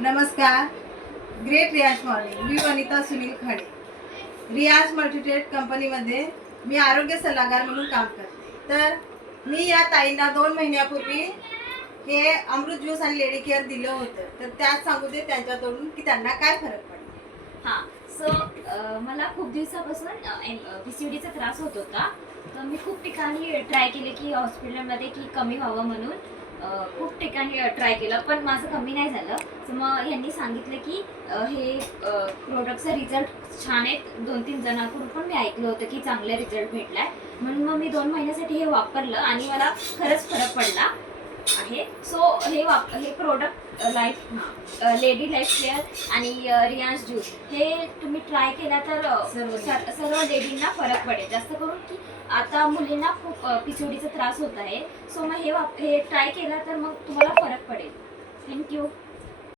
नमस्कार. ग्रेट रियाज मॉर्निंग. मी वनिता सुनील खडे. रियाज मल्टीट्रेड कंपनीमध्ये मी आरोग्य सल्लागार म्हणून काम करते. तर मी या ताईंना 2 महिन्यापूर्वी हे अमृत ज्यूस आणि लेडी केअर दिलं होतं. तर त्यात सांगू दे त्यांच्याकडून की त्यांना काय फरक पडला. हां. मला खूप दिवसापासून PCODचा त्रास होत होता. तर मी खूप ठिकाणी ट्राय केले की हॉस्पिटलमध्ये की कमी व्हावं म्हणून खूप ठिकाणी ट्राय केलं, पण माझं कमी नाही झालं. तर मग यांनी सांगितलं की हे प्रोडक्टचा रिझल्ट छान आहेत. 2-3 जणांकडून पण मी ऐकलं होतं की चांगले रिझल्ट भेटलाय. म्हणून मग मी 2 महिन्यासाठी हे वापरलं आणि मला खरंच फरक पडला आहे. हे प्रोडक्ट लेडी लाईफ केअर आणि रियाज ज्यूस हे तुम्ही ट्राय केला तर सर्व लेडींना फरक पडेल. जास्त करून की आता मुलींना खूप PCODचा त्रास होत आहे. सो मग हे ट्राय केला तर मग तुम्हाला फरक पडेल. थँक्यू.